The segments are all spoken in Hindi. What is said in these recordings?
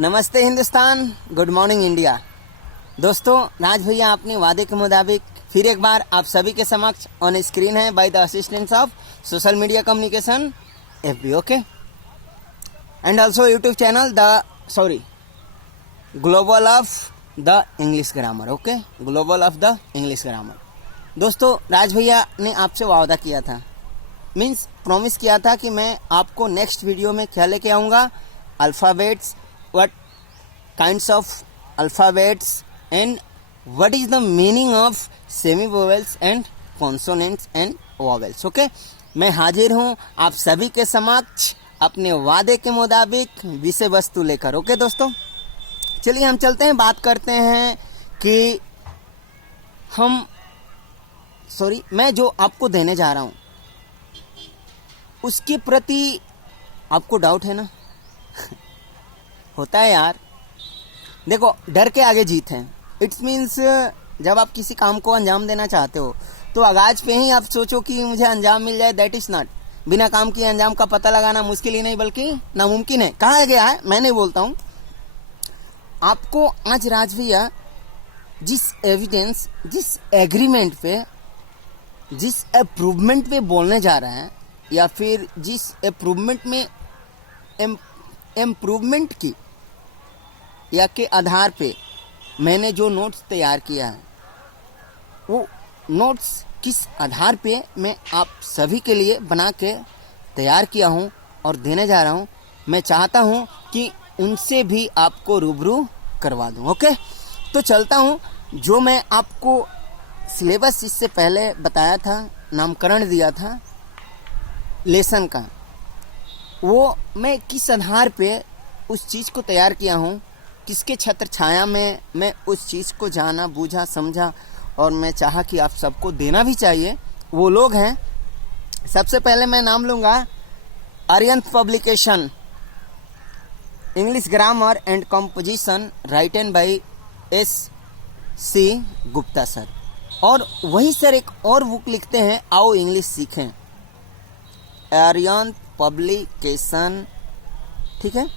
नमस्ते हिंदुस्तान, गुड मॉर्निंग इंडिया। दोस्तों, राज भैया अपने वादे के मुताबिक फिर एक बार आप सभी के समक्ष ऑन स्क्रीन है by the assistance of social media communication FB, okay, and also YouTube channel global of the English grammar, okay, global of the English grammar. दोस्तों, राज भैया ने आपसे वादा किया था, मीन्स प्रॉमिस किया था कि मैं आपको नेक्स्ट वीडियो में क्या लेके आऊँगा, alphabets, what kinds of alphabets and what is the meaning of semi vowels and consonants and vowels, okay? मैं हाजिर हूँ आप सभी के समक्ष अपने वादे के मुताबिक विषय वस्तु लेकर, ओके दोस्तों। चलिए हम चलते हैं, बात करते हैं कि मैं जो आपको देने जा रहा हूँ उसके प्रति आपको डाउट है ना? होता है यार, देखो, डर के आगे जीत है। इट्स मीन्स जब आप किसी काम को अंजाम देना चाहते हो तो आगाज पे ही आप सोचो कि मुझे अंजाम मिल जाए, दैट इज नॉट। बिना काम किए अंजाम का पता लगाना मुश्किल ही नहीं बल्कि नामुमकिन है, कहा गया है, मैं नहीं बोलता हूँ। आपको आज राज भैया जिस एविडेंस, जिस एग्रीमेंट पे, जिस अप्रूवमेंट पे बोलने जा रहे हैं, या फिर जिस अप्रूवमेंट में इम्प्रूवमेंट की या के आधार पे मैंने जो नोट्स तैयार किया है, वो नोट्स किस आधार पे मैं आप सभी के लिए बना के तैयार किया हूँ और देने जा रहा हूँ, मैं चाहता हूँ कि उनसे भी आपको रूबरू करवा दूँ, ओके। तो चलता हूँ, जो मैं आपको सिलेबस इससे पहले बताया था, नामकरण दिया था लेसन का, वो मैं किस आधार पे उस चीज़ को तैयार किया हूँ, किसके छत्र छाया में मैं उस चीज़ को जाना, बूझा, समझा और मैं चाहा कि आप सबको देना भी चाहिए, वो लोग हैं। सबसे पहले मैं नाम लूँगा Aryant publication, English grammar and composition, written by SC Gupta sir. और वही सर एक और बुक लिखते हैं, आओ इंग्लिश सीखें, आर्यंत पब्लिकेशन, ठीक है।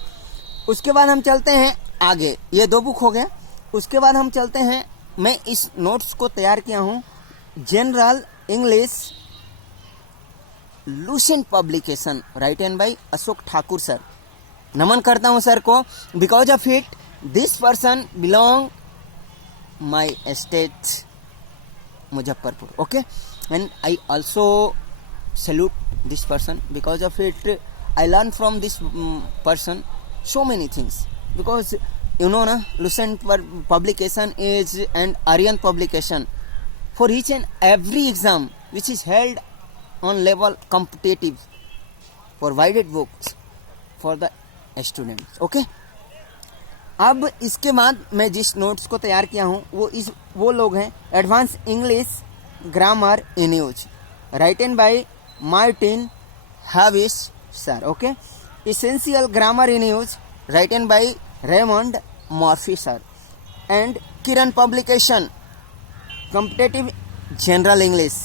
उसके बाद हम चलते हैं आगे, ये 2 बुक हो गया। उसके बाद हम चलते हैं, मैं इस नोट्स को तैयार किया हूँ general English Lucent publication, written by Ashok Thakur sir. नमन करता हूँ सर को, because of it this person belong my state Muzaffarpur, okay, and I also salute this person, because of it I learn from this person so many things, because you know na, Lucent publication is an Aryan publication for each and every exam which is held on level competitive, provided books for the students, okay। अब इसके बाद मैं जिस नोट्स को तैयार किया हूँ वो लोग हैं advance English grammar in use, written by Martin Havis sir, okay, essential grammar in use, written by Raymond Murphy sir, and Kiran publication, competitive general English,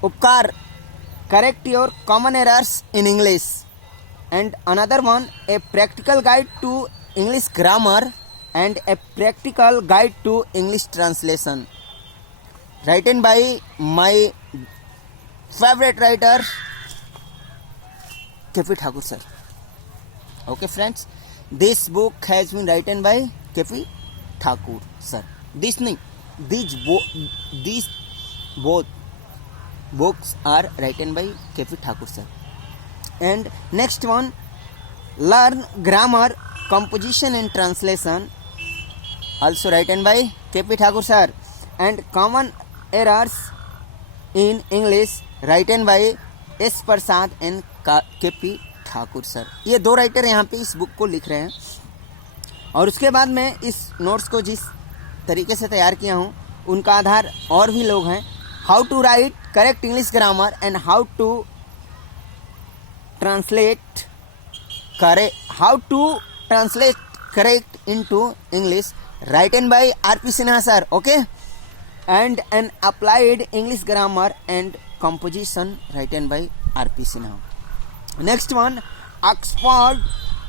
Upkar, correct your common errors in English, and another one, a practical guide to English grammar and a practical guide to English translation, written by my favorite writer KP Thakur sir, okay friends, this book has been written by KP Thakur sir. These both books are written by KP Thakur sir. And next one, learn grammar, composition and translation, also written by KP Thakur sir, and common errors in English, written by S Prasad and KP Thakur sir. ये 2 राइटर यहाँ पे इस बुक को लिख रहे हैं। और उसके बाद मैं इस नोट्स को जिस तरीके से तैयार किया हूँ उनका आधार और भी लोग हैं, how to write correct English grammar and how to translate correct into English, written by RP Sinha sir, okay, and an applied English grammar and composition, written by RP Sinha. Next one, Oxford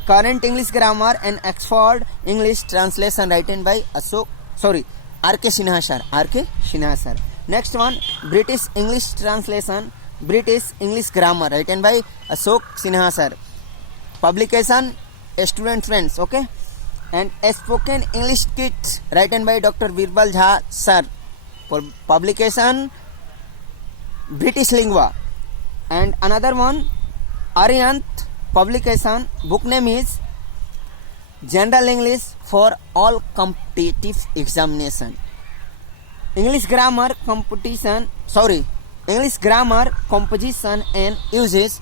current English grammar and Oxford English translation written by R.K. Sinha sir. R.K. Sinha sir. Next one, British English translation, British English grammar written by Ashok Sinha sir. Publication Student Friends, okay. And a spoken English kit written by Dr. Birbal Jha sir. Publication British Lingua. And another one, Arianth publication, book name is General English for all competitive examination. English grammar composition and uses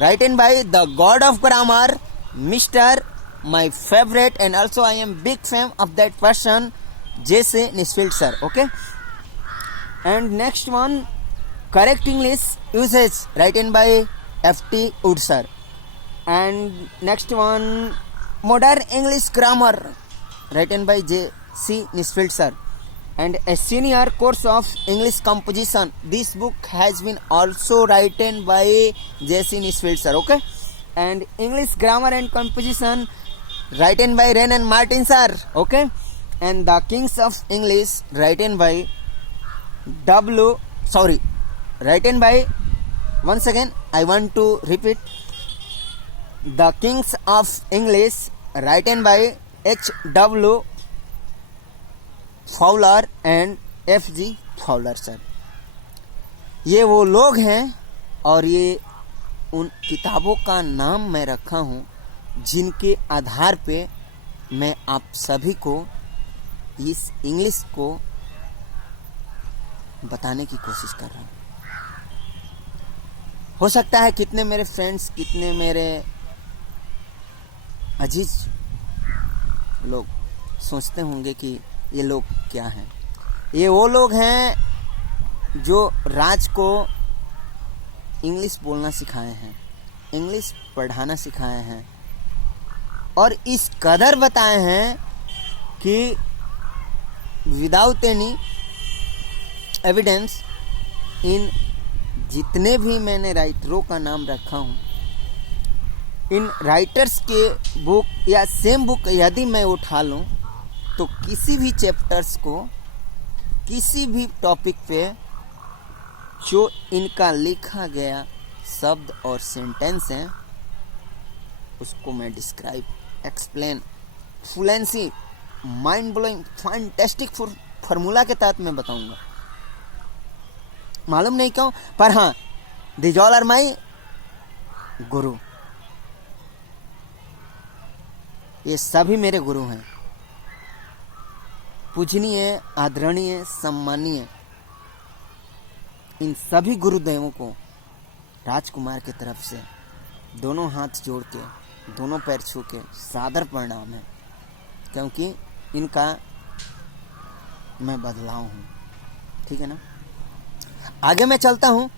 written by the god of grammar, Mr. my favorite, and also I am big fan of that person, J.C. Nisfield sir, okay. And next one, correct English usage written by F.T. Wood sir. And next one, modern English grammar written by J.C. Nisfield sir. And a senior course of English composition, this book has been also written by J.C. Nisfield sir, okay. And English grammar and composition written by Wren and Martin sir, okay. And the Kings of English written by once again I want to repeat, The Kings of English written by H.W. Fowler and F.G. Fowler sir. ये वो लोग हैं और ये उन किताबों का नाम मैं रखा हूँ जिनके आधार पे मैं आप सभी को इस इंग्लिश को बताने की कोशिश कर रहा हूँ. हो सकता है कितने मेरे फ्रेंड्स, कितने मेरे अजीज लोग सोचते होंगे कि ये लोग क्या हैं. ये वो लोग हैं जो राज को इंग्लिश बोलना सिखाए हैं, इंग्लिश पढ़ाना सिखाए हैं और इस कदर बताए हैं कि विदाउट एनी एविडेंस इन जितने भी मैंने राइटरों का नाम रखा हूँ, इन राइटर्स के बुक या सेम बुक यदि मैं उठा लूँ तो किसी भी चैप्टर्स को, किसी भी टॉपिक पे जो इनका लिखा गया शब्द और सेंटेंस हैं उसको मैं describe, explain, fluency, mind blowing, fantastic formula के तहत मैं बताऊंगा. मालूम नहीं क्यों, पर हाँ, दिस ऑल आर माई गुरु. ये सभी मेरे गुरु हैं, पूजनीय, आदरणीय, सम्मानीय. इन सभी गुरुदेवों को राजकुमार की तरफ से दोनों हाथ जोड़ के, दोनों पैर छू के सादर प्रणाम है, क्योंकि इनका मैं बदलाव हूँ. ठीक है ना. आगे मैं चलता हूँ.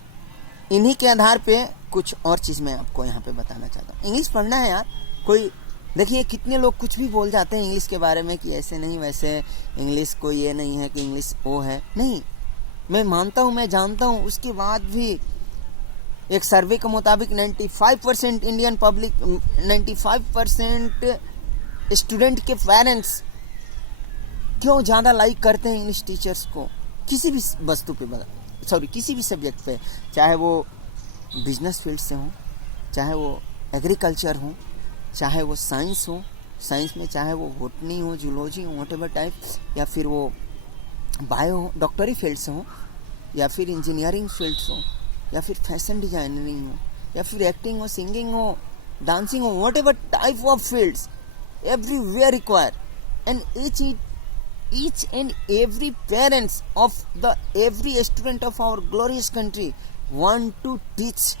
इन्हीं के आधार पे कुछ और चीज़ मैं आपको यहाँ पे बताना चाहता हूँ. इंग्लिश पढ़ना है यार. कोई देखिए कितने लोग कुछ भी बोल जाते हैं इंग्लिश के बारे में कि ऐसे नहीं वैसे, इंग्लिश को ये नहीं है कि इंग्लिश वो है. नहीं, मैं मानता हूँ, मैं जानता हूँ. उसके बाद भी एक सर्वे के मुताबिक 95% इंडियन पब्लिक, 95% स्टूडेंट के पेरेंट्स क्यों ज़्यादा लाइक करते हैं इंग्लिश टीचर्स को किसी भी वस्तु पे, किसी भी सब्जेक्ट पे, चाहे वो बिजनेस फील्ड से हो, चाहे वो एग्रीकल्चर हो, चाहे वो साइंस हो, साइंस में चाहे वो बॉटनी हो, जूलॉजी हो, व्हाटएवर टाइप, या फिर वो बायो हो, डॉक्टरी फील्ड से हो, या फिर इंजीनियरिंग फील्ड्स हो, या फिर फैशन डिजाइनिंग हो, या फिर एक्टिंग हो, सिंगिंग हो, डांसिंग हो, whatever type of fields, everywhere require, and each and every parents of the every student of our glorious country want to teach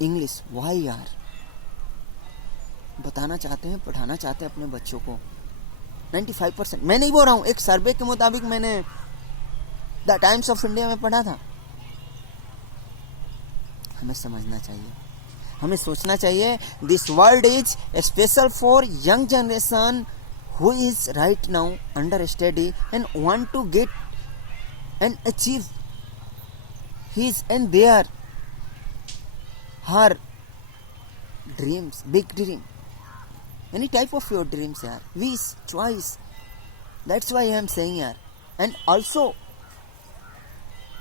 English. Why यार? बताना चाहते हैं, पढ़ाना चाहते हैं अपने बच्चों को. 95%, मैं नहीं बोल रहा हूँ, एक सर्वे के मुताबिक मैंने द टाइम्स ऑफ इंडिया में पढ़ा था. हमें समझना चाहिए, हमें सोचना चाहिए. This world is special for young generation who is right now under study and want to get and achieve his and their her dreams, big dream. Any type of your dreams यार, wish, choice, that's why I am saying यार. And also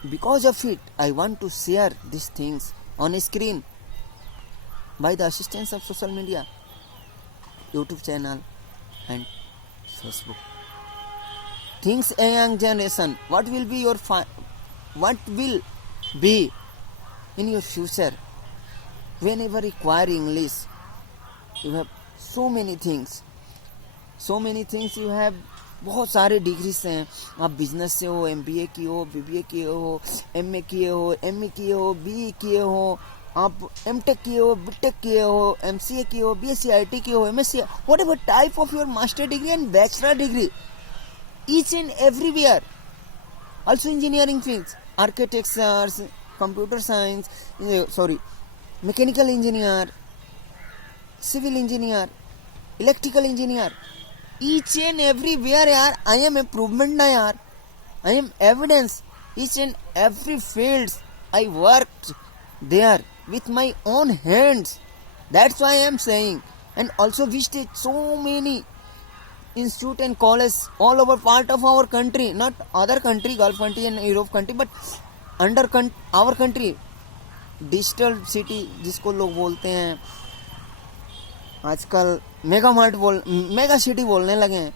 because of it I want to share this things on screen by the assistance of social media, YouTube channel and Facebook. Things a young generation, what will be in your future whenever require English. You have so many things you have. बहुत सारे डिग्रीज हैं. आप बिजनेस से हो, MBA की हो, BBA की हो, MA किए हो, ME किए हो, BE किए हो, आप MTech किए हो, BTech किए हो, MCA किए हो, BSc IT किए हो, MSc, whatever type of your master degree and bachelor degree, each and everywhere. Also engineering fields, architecture, computer science, mechanical engineer, civil engineer, electrical engineer, each and everywhere यार, I am improvement ना यार, I am evidence. Each and every fields I worked there with my own hands. That's why I am saying. And also visited so many institute and college all over part of our country, not other country, Gulf country and Europe country, but under our country. Digital city जिसको लोग बोलते हैं आजकल, मेगा सिटी बोलने लगे हैं.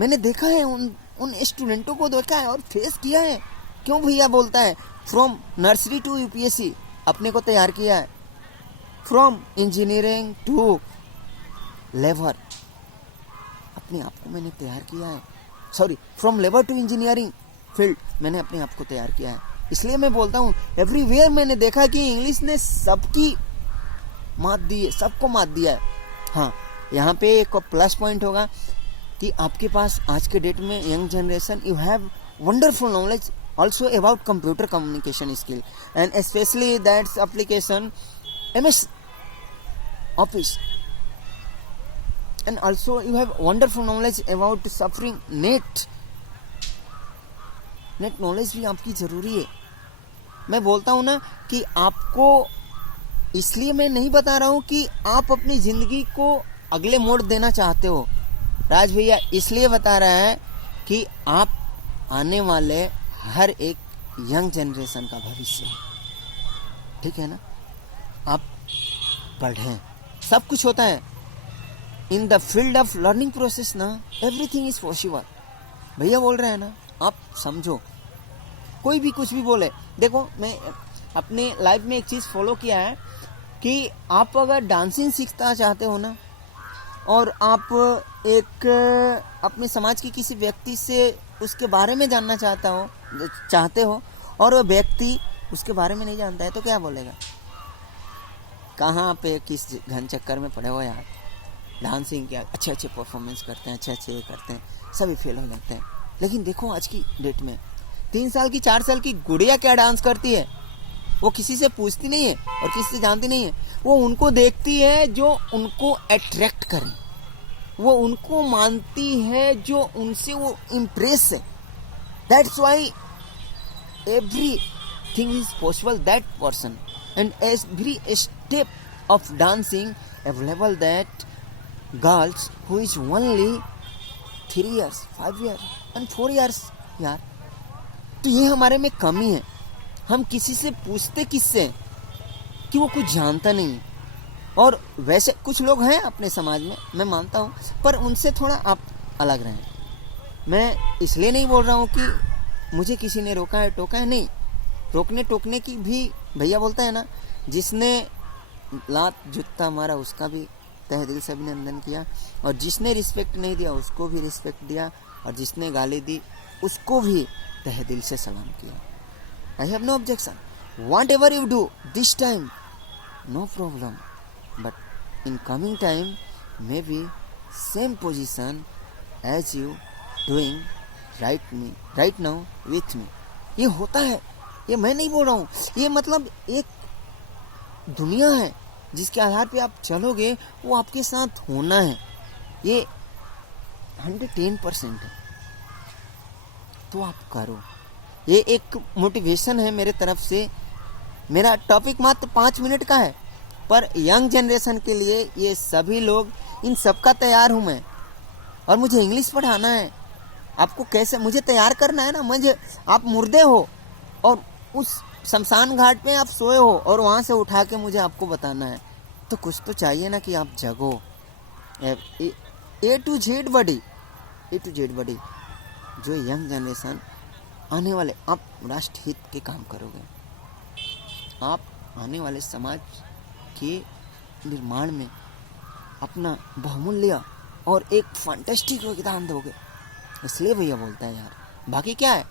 मैंने देखा है उन स्टूडेंटों को देखा है और फेस किया है. क्यों भैया बोलता है फ्रॉम नर्सरी टू UPSC अपने को तैयार किया है, फ्रॉम इंजीनियरिंग टू लेबर अपने आप को मैंने तैयार किया है. From labour to engineering field मैंने अपने आप को तैयार किया है. इसलिए मैं बोलता हूँ एवरीवेयर मैंने देखा कि इंग्लिश ने सबको मात दिया है. हाँ, यहाँ पे एक प्लस पॉइंट होगा कि आपके पास आज के डेट में young generation, you have wonderful knowledge also about computer communication skill and especially that's application MS Office, and also you have wonderful knowledge about suffering net knowledge भी आपकी ज़रूरी है. मैं बोलता हूँ ना कि आपको, इसलिए मैं नहीं बता रहा हूँ कि आप अपनी ज़िंदगी को अगले मोड़ देना चाहते हो राज भैया, इसलिए बता रहा है कि आप आने वाले हर एक यंग जनरेशन का भविष्य है. ठीक है ना, आप पढ़ें, सब कुछ होता है in the field of learning process ना, एवरीथिंग इज पॉसिबल. भैया बोल रहे हैं ना, आप समझो. कोई भी कुछ भी बोले, देखो मैं अपने लाइफ में एक चीज़ फॉलो किया है कि आप अगर डांसिंग सीखना चाहते हो ना, और आप एक अपने समाज के किसी व्यक्ति से उसके बारे में जानना चाहते हो और वो व्यक्ति उसके बारे में नहीं जानता है, तो क्या बोलेगा, कहाँ पे किस घन चक्कर में पड़े हो यार, डांसिंग क्या अच्छे परफॉर्मेंस करते हैं, अच्छे करते हैं, सभी फेल हो जाते हैं. लेकिन देखो आज की डेट में 3 साल की 4 साल की गुड़िया क्या डांस करती है, वो किसी से पूछती नहीं है और किसी से जानती नहीं है, वो उनको देखती है जो उनको अट्रैक्ट करे, वो उनको मानती है जो उनसे वो इम्प्रेस है. That's why everything is possible that person, and every step of dancing available that girls who is only 3 years, 5 years and 4 years यार. तो ये हमारे में कमी है. हम किसी से पूछते किससे कि वो कुछ जानता नहीं है. और वैसे कुछ लोग हैं अपने समाज में, मैं मानता हूँ, पर उनसे थोड़ा आप अलग रहें. मैं इसलिए नहीं बोल रहा हूँ कि मुझे किसी ने रोका है टोका है, नहीं. रोकने टोकने की भी भैया बोलता है ना, जिसने लात जूता मारा उसका भी तहे दिल से अभिनंदन किया, और जिसने रिस्पेक्ट नहीं दिया उसको भी रिस्पेक्ट दिया, और जिसने गाली दी उसको भी तहे दिल से सलाम किया. I have no objection, whatever you do this time no problem, but in coming time may be same position as you doing right now with me. ये होता है, ये मैं नहीं बोल रहा हूँ, ये मतलब एक दुनिया है जिसके आधार पे आप चलोगे, वो आपके साथ होना है. ये 110% है, तो आप करो. ये एक मोटिवेशन है मेरे तरफ से. मेरा टॉपिक मात्र 5 मिनट का है, पर यंग जनरेशन के लिए ये सभी लोग इन सब का तैयार हूँ मैं, और मुझे इंग्लिश पढ़ाना है। आपको कैसे मुझे तैयार करना है ना, मुझे आप मुर्दे हो और उस शमशान घाट पे आप सोए हो और वहाँ से उठा के मुझे आपको बताना है, तो कुछ तो चाहिए ना कि आप जगो। ए टू जेड बड़ी जो यंग जनरेशन आने वाले, आप राष्ट्र हित के काम करोगे, आप आने वाले समाज के निर्माण में अपना बहुमूल्य और एक फैंटास्टिक योगदान दोगे, इसलिए भैया बोलता है यार। बाकी क्या है,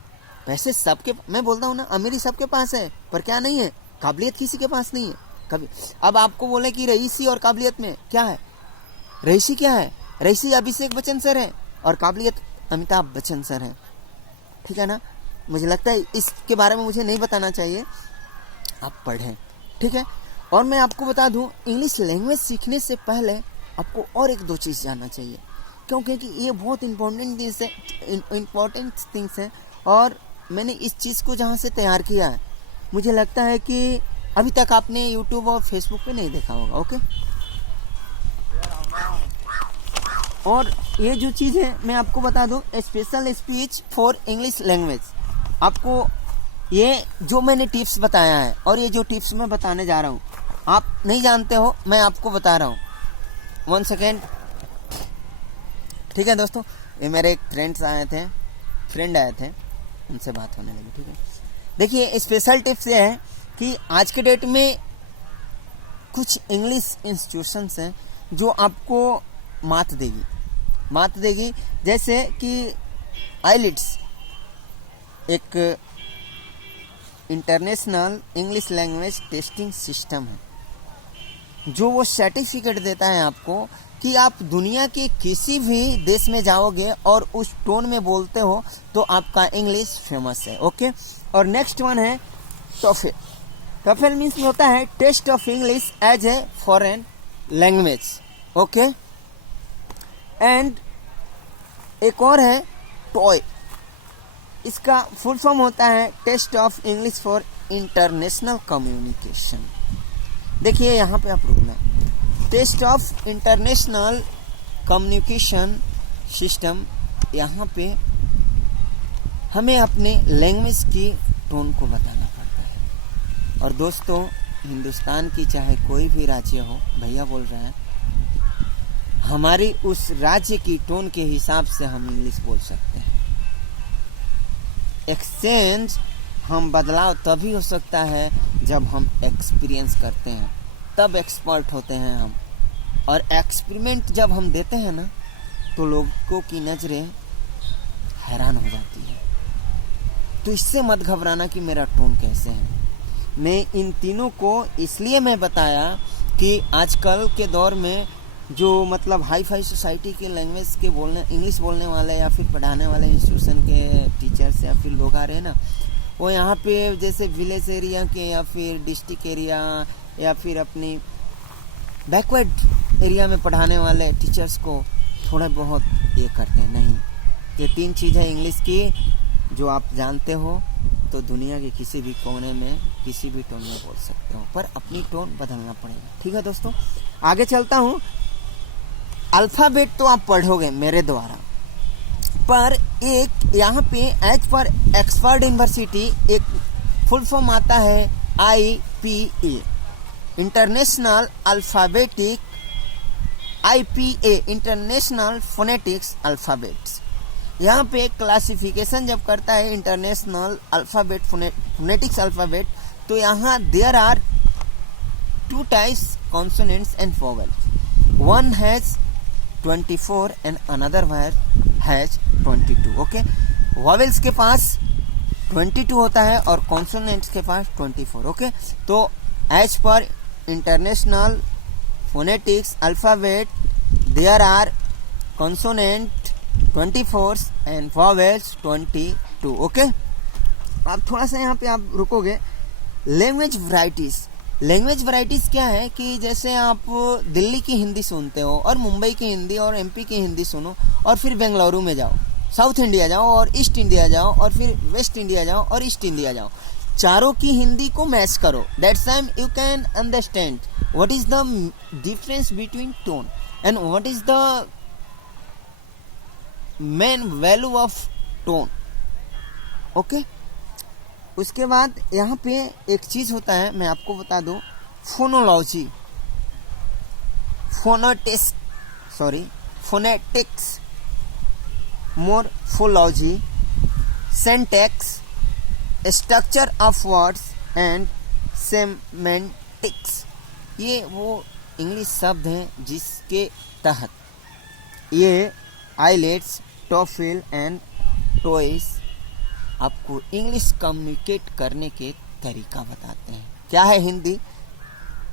पैसे सबके, मैं बोलता हूँ ना, अमीरी सबके पास है, पर क्या नहीं है, काबिलियत किसी के पास नहीं है कभी। अब आपको बोले कि रईसी और काबिलियत में क्या है, रईसी क्या है, रईसी अभिषेक बच्चन सर है और काबिलियत अमिताभ बच्चन सर है, ठीक है ना। मुझे लगता है इसके बारे में मुझे नहीं बताना चाहिए, आप पढ़ें, ठीक है। और मैं आपको बता दूं, इंग्लिश लैंग्वेज सीखने से पहले आपको और एक दो चीज़ जानना चाहिए, क्योंकि ये बहुत इम्पोर्टेंट थिंग्स है। और मैंने इस चीज़ को जहाँ से तैयार किया है, मुझे लगता है कि अभी तक आपने यूट्यूब और फेसबुक पे नहीं देखा होगा, ओके। और ये जो चीज़ है मैं आपको बता दूं, special speech for English language, आपको ये जो मैंने टिप्स बताया है और ये जो टिप्स मैं बताने जा रहा हूँ, आप नहीं जानते हो, मैं आपको बता रहा हूँ। 1 सेकेंड, ठीक है दोस्तों। ये मेरे एक फ्रेंड आए थे, उनसे बात होने लगी, ठीक है। देखिए, स्पेशल टिप्स ये है कि आज के डेट में कुछ इंग्लिश इंस्टीट्यूशंस हैं जो आपको मात देगी, जैसे कि आईलिट्स एक international English language testing system है, जो वो सर्टिफिकेट देता है आपको कि आप दुनिया के किसी भी देश में जाओगे और उस टोन में बोलते हो तो आपका इंग्लिश फेमस है, ओके। और नेक्स्ट वन है टोफेल मीन्स में होता है test of English as a foreign language, okay. And एक और है टॉय, इसका फुल फॉर्म होता है test of English for international communication. देखिए यहाँ पे आप रुकना, test of international communication system, यहाँ पे हमें अपने लैंग्वेज की टोन को बताना पड़ता है। और दोस्तों, हिंदुस्तान की चाहे कोई भी राज्य हो, भैया बोल रहे हैं, हमारी उस राज्य की टोन के हिसाब से हम इंग्लिश बोल सकते हैं। एक्सचेंज, हम बदलाव तभी हो सकता है जब हम एक्सपीरियंस करते हैं, तब एक्सपर्ट होते हैं हम। और एक्सपेरिमेंट जब हम देते हैं ना, तो लोगों की नज़रें हैरान हो जाती है। तो इससे मत घबराना कि मेरा टोन कैसे है। मैं इन तीनों को इसलिए मैं बताया कि आजकल के दौर में जो मतलब हाई फाई सोसाइटी के लैंग्वेज के इंग्लिश बोलने वाले या फिर पढ़ाने वाले इंस्टीट्यूशन के टीचर्स या फिर लोग आ रहे हैं ना, वो यहाँ पे जैसे विलेज एरिया के या फिर डिस्ट्रिक्ट एरिया या फिर अपनी बैकवर्ड एरिया में पढ़ाने वाले टीचर्स को थोड़ा बहुत ये करते हैं। नहीं, ये 3 चीज़ है इंग्लिश की जो आप जानते हो तो दुनिया के किसी भी कोने में किसी भी टोन में बोल सकते हो, पर अपनी टोन बदलना पड़ेगा, ठीक है दोस्तों। आगे चलता हूँ। अल्फ़ाबेट तो आप पढ़ोगे मेरे द्वारा, पर एक यहाँ पे एच पर ऑक्सफोर्ड यूनिवर्सिटी एक फुल फॉर्म आता है IPA, international alphabetic, IPA international phonetics alphabets. यहाँ पे क्लासिफिकेशन जब करता है इंटरनेशनल अल्फ़ाबेट फोनेटिक्स अल्फ़ाबेट, तो यहाँ there are 2 types consonants and vowels, one has 24 and another has 22, okay. Vowels के पास 22 होता है और कॉन्सोनेंट्स के पास 24, ओके। तो एज पर international phonetics alphabet there are consonant 24 and vowels 22, okay. अब थोड़ा सा यहाँ पे आप रुकोगे। लैंग्वेज वैरायटीज़ क्या है कि जैसे आप दिल्ली की हिंदी सुनते हो और मुंबई की हिंदी और MP की हिंदी सुनो, और फिर बेंगलुरु में जाओ, साउथ इंडिया जाओ और ईस्ट इंडिया जाओ, और फिर वेस्ट इंडिया जाओ और ईस्ट इंडिया जाओ, चारों की हिंदी को मैच करो। That's time you can understand what is the difference between tone. And what is the main value of tone. Okay, उसके बाद यहाँ पे एक चीज होता है, मैं आपको बता दूं, phonology, phonetics, morphology, syntax, structure of words and semantics. ये वो इंग्लिश शब्द हैं जिसके तहत ये आइलेट्स, टोफिल एंड टोइस आपको इंग्लिश कम्युनिकेट करने के तरीका बताते हैं। क्या है हिंदी?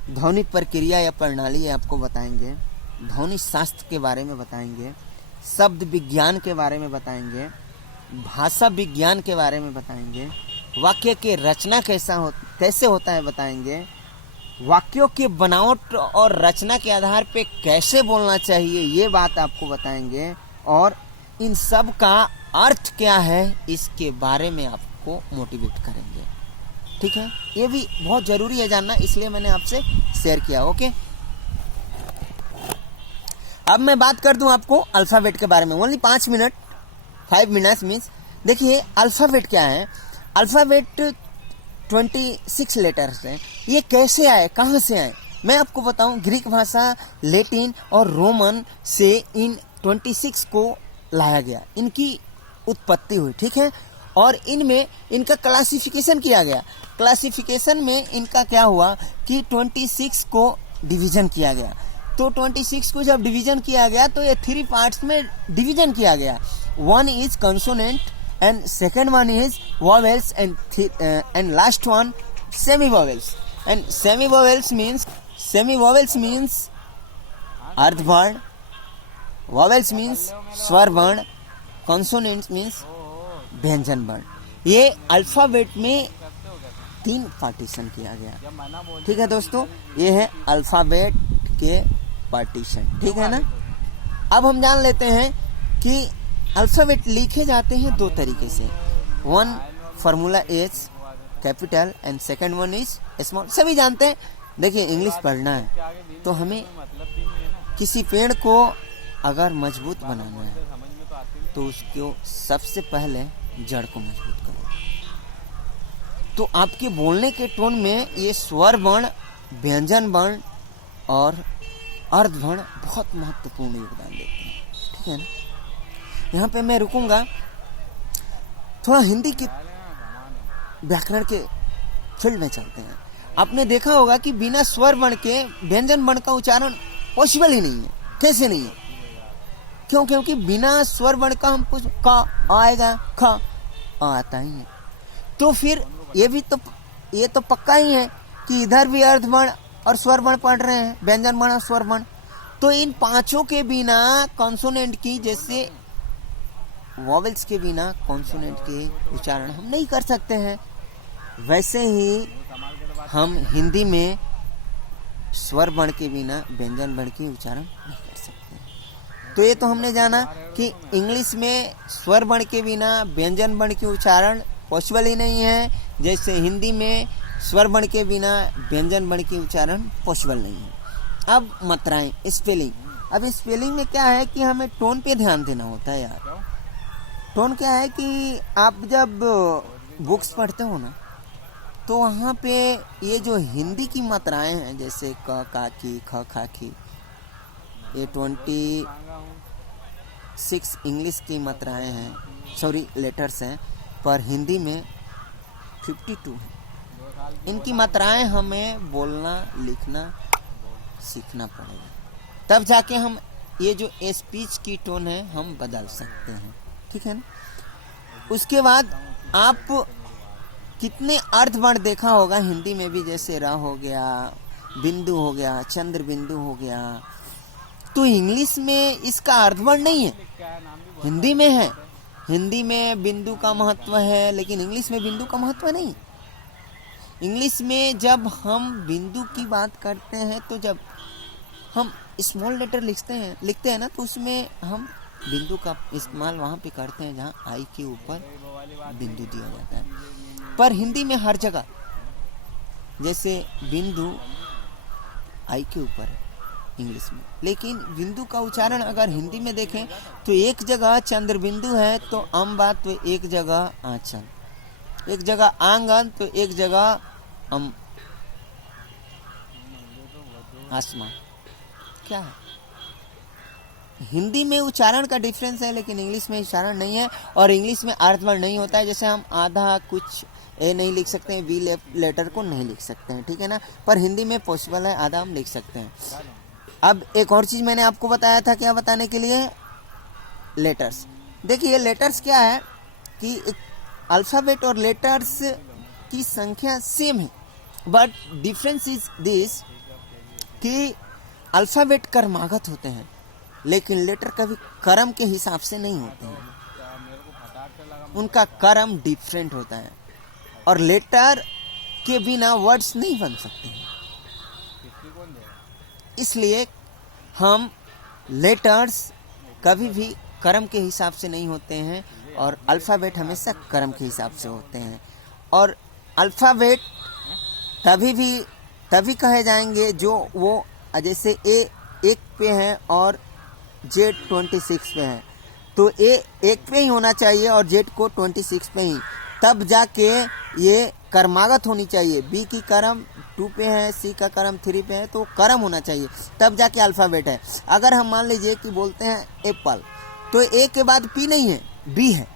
ध्वनि प्रक्रिया या प्रणाली आपको बताएंगे, ध्वनि शास्त्र के बारे में बताएंगे, शब्द विज्ञान के बारे में बताएंगे, भाषा विज्ञान के बारे में बताएंगे, वाक्य की रचना कैसे होता है बताएंगे, वाक्यों के बनावट और रचना के आधार पे कैसे बोलना चाहिए ये बात आपको बताएंगे, और इन सब का अर्थ क्या है इसके बारे में आपको मोटिवेट करेंगे। ठीक है, ये भी बहुत जरूरी है जानना, इसलिए मैंने आपसे शेयर किया। ओके, अब मैं बात कर दूं आपको अल्फाबेट के बारे में। ओनली 5 मिनट्स मीन्स, देखिए अल्फाबेट क्या है। अल्फाबेट 26 लेटर्स हैं। ये कैसे आए, कहाँ से आए, मैं आपको बताऊं। ग्रीक भाषा, लैटिन और रोमन से इन 26 को लाया गया, इनकी उत्पत्ति हुई। ठीक है, और इनमें इनका क्लासिफिकेशन किया गया। क्लासिफिकेशन में इनका क्या हुआ कि 26 को डिवीजन किया गया। तो 26 को जब डिवीजन किया गया तो ये 3 पार्ट्स में डिवीजन किया गया। 1 is consonant and second 1 is vowels and last 1 semi vowels. And semi vowels means अर्धवर्ण, वॉवेल्स मीन्स स्वर वर्ण, कंसोनेंट्स मीन्स व्यंजन वर्ण। ये अल्फाबेट में 3 पार्टीशन किया गया। ठीक है दोस्तों, ये है अल्फाबेट के पार्टीशन। ठीक है ना। अब हम जान लेते हैं कि अल्फाबेट लिखे जाते हैं 2 तरीके से। 1 formula H capital and second 1 is small. सभी जानते हैं। देखिए इंग्लिश पढ़ना है तो हमें किसी पेड़ को अगर मजबूत बनाना है तो उसको सबसे पहले जड़ को मजबूत करो। तो आपके बोलने के टोन में ये स्वर वर्ण, व्यंजन वर्ण और अर्धवर्ण बहुत महत्वपूर्ण योगदान देते हैं। ठीक है ना। यहाँ पे मैं रुकूंगा, थोड़ा हिंदी के व्याकरण के फील्ड में चलते हैं। आपने देखा होगा कि बिना स्वर वर्ण के व्यंजन वर्ण का उच्चारण पॉसिबल ही नहीं है। कैसे नहीं है? क्यों? क्योंकि बिना स्वर वर्ण का हम कुछ का आएगा, ख आता ही है। तो फिर ये तो पक्का ही है कि इधर भी अर्धवर्ण और स्वर वर्ण पढ़ रहे हैं, व्यंजन वर्ण और स्वर वर्ण। तो इन पांचों के बिना कॉन्सोनेंट की, जैसे वॉवेल्स के बिना कॉन्सोनेंट के उच्चारण हम नहीं कर सकते हैं, वैसे ही हम हिंदी में स्वर वर्ण के बिना व्यंजन वर्ण के उच्चारण नहीं कर सकते। तो ये तो हमने जाना कि इंग्लिश में स्वर वर्ण के बिना व्यंजन वर्ण के उच्चारण पॉसिबल ही नहीं है, जैसे हिंदी में स्वर वर्ण के बिना व्यंजन वर्ण के उच्चारण पॉसिबल नहीं है। अब मात्राएं, स्पेलिंग। अब स्पेलिंग में क्या है कि हमें टोन पे ध्यान देना होता है यार। टोन क्या है कि आप जब बुक्स पढ़ते हो ना तो वहाँ पे ये जो हिंदी की मात्राएं हैं, जैसे क, का, की, ख, खा, की, ये 26 इंग्लिश की मात्राएं हैं, सॉरी लेटर्स हैं, पर हिंदी में 52 है। इनकी मात्राएं हमें बोलना लिखना सीखना पड़ेगा, तब जाके हम ये जो स्पीच की टोन है हम बदल सकते हैं। ठीक है ना। उसके बाद आप कितने अर्थवर्ण देखा होगा हिंदी में भी, जैसे र हो गया, बिंदु हो गया, चंद्र बिंदु हो गया। तो इंग्लिश में इसका अर्थवर्ण नहीं है, हिंदी में है। हिंदी में बिंदु का महत्व है, लेकिन इंग्लिश में बिंदु का महत्व नहीं। इंग्लिश में जब हम बिंदु की बात करते हैं तो जब हम स्मॉल लेटर लिखते हैं ना, तो उसमें हम बिंदु का इस्तेमाल वहाँ पे करते हैं जहाँ आई के ऊपर बिंदु दिया जाता है। पर हिंदी में हर जगह जैसे बिंदु आई के ऊपर है, इंग्लिश में। लेकिन बिंदु का उच्चारण अगर हिंदी में देखें तो एक जगह चंद्र बिंदु है तो अम्बा, तो एक जगह आंचल, एक जगह आंगन तो एक जगह आसमान। क्या है, हिंदी में उच्चारण का डिफरेंस है लेकिन इंग्लिश में उच्चारण नहीं है, और इंग्लिश में अर्थवर्ड नहीं होता है। जैसे हम आधा कुछ ए नहीं लिख सकते हैं, बी लेटर को नहीं लिख सकते हैं, ठीक है ना, पर हिंदी में पॉसिबल है, आधा हम लिख सकते हैं। अब एक और चीज मैंने आपको बताया था, क्या बताने के लिए, लेटर्स। देखिए लेटर्स क्या है कि अल्फाबेट और लेटर्स की संख्या सेम है, बट डिफरेंस इज दिस कि अल्फाबेट क्रमागत होते हैं लेकिन लेटर कभी क्रम के हिसाब से नहीं होते हैं, उनका क्रम डिफरेंट होता है, और लेटर के बिना वर्ड्स नहीं बन सकते हैं। इसलिए हम लेटर्स कभी भी क्रम के हिसाब से नहीं होते हैं और अल्फाबेट हमेशा क्रम के हिसाब से होते हैं। और अल्फाबेट तभी कहे जाएंगे जो वो जैसे ए 1 पे है और जेड 26 पे है, तो ए 1 पे ही होना चाहिए और जेड को 26 पे ही, तब जाके ये क्रमागत होनी चाहिए। बी की क्रम 2 पे है, सी का क्रम 3 पे है, तो क्रम होना चाहिए, तब जाके अल्फाबेट है। अगर हम मान लीजिए कि बोलते हैं एप्पल, तो ए के बाद पी नहीं है, बी है,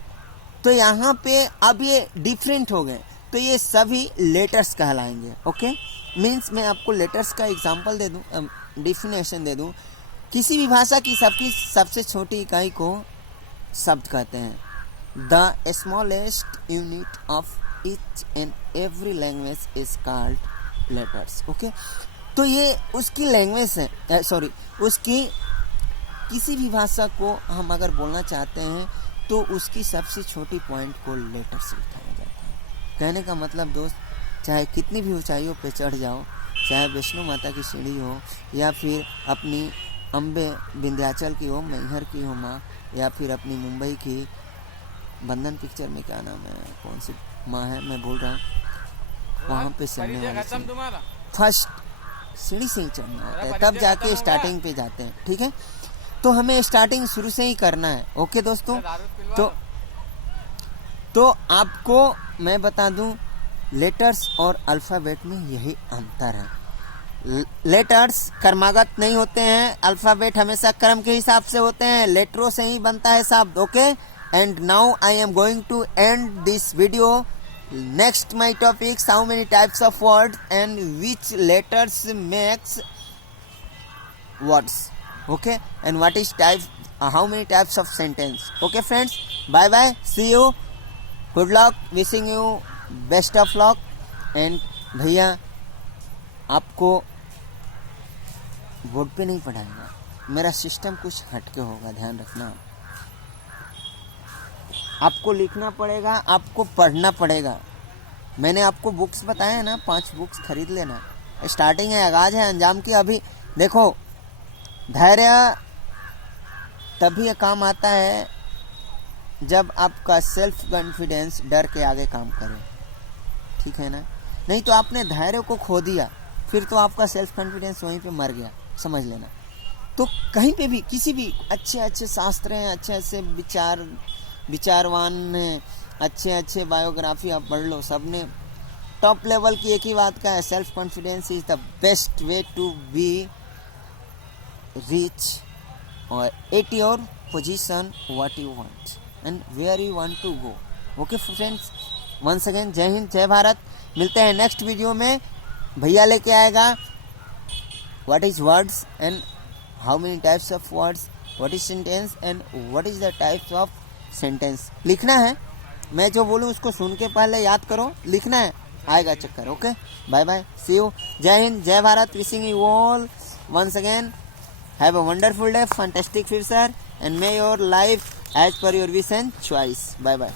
तो यहाँ पे अब ये डिफरेंट हो गए, तो ये सभी लेटर्स कहलाएंगे। ओके, मीन्स मैं आपको लेटर्स का एग्जांपल दे दूं, डेफिनेशन दे दूं। किसी भी भाषा की सबसे छोटी इकाई को शब्द कहते हैं। The smallest unit of each and every language is called letters. Okay, तो ये उसकी लैंग्वेज है, उसकी किसी भी भाषा को हम अगर बोलना चाहते हैं तो उसकी सबसे छोटी पॉइंट को लेटर से उठाया जाता है। कहने का मतलब दोस्त, चाहे कितनी भी ऊंचाइयों पे चढ़ जाओ, चाहे वैष्णो माता की सीढ़ी हो या फिर अपनी अम्बे विंध्याचल की हो, मैहर की हो माँ, या फिर अपनी मुंबई की बंधन पिक्चर में क्या नाम है, कौन सी माँ है मैं भूल रहा हूँ, वहाँ पे चढ़ने वाली फर्स्ट सीढ़ी से ही चढ़ना होता है, तब जाके स्टार्टिंग पे जाते हैं। ठीक है, तो हमें स्टार्टिंग शुरू से ही करना है। ओके दोस्तों, तो आपको मैं बता दूं, लेटर्स और अल्फ़ाबेट में यही अंतर है। लेटर्स क्रमागत नहीं होते हैं, अल्फ़ाबेट हमेशा क्रम के हिसाब से होते हैं, लेटरों से ही बनता है शब्द। Okay, and now I am going to end this video. Next my topics, how many types of words and which letters makes words. Okay, and what is how many types of sentence. Okay friends, bye bye, see you, good luck, wishing you best of luck. And भैया आपको बोर्ड पे नहीं पढ़ाएगा, मेरा सिस्टम कुछ हटके होगा, ध्यान रखना। आपको लिखना पड़ेगा, आपको पढ़ना पड़ेगा। मैंने आपको बुक्स बताए हैं ना, 5 बुक्स खरीद लेना। स्टार्टिंग है, आगाज है अंजाम की। अभी देखो, धैर्य तभी काम आता है जब आपका सेल्फ कॉन्फिडेंस डर के आगे काम करे, ठीक है ना। नहीं तो आपने धैर्य को खो दिया, फिर तो आपका सेल्फ कॉन्फिडेंस वहीं पे मर गया, समझ लेना। तो कहीं पे भी, किसी भी अच्छे शास्त्र हैं, अच्छे विचारवान हैं, अच्छे बायोग्राफी आप पढ़ लो, सबने टॉप लेवल की एक ही बात का है, self confidence is the best way to be reach or at your position what you want and where you want to go. Okay friends, once again जय हिंद, जय भारत। मिलते हैं नेक्स्ट वीडियो में। भैया लेके आएगा what is words and how many types of words, what is sentence and what is the types of sentence. लिखना है, मैं जो बोलूँ उसको सुन के पहले याद करो, लिखना है, आएगा चक्कर। Okay, bye bye, see you, Jai Hind, Jai Bharat, wishing you all once again have a wonderful day, fantastic future, and may your life as per your wish and choice. Bye bye.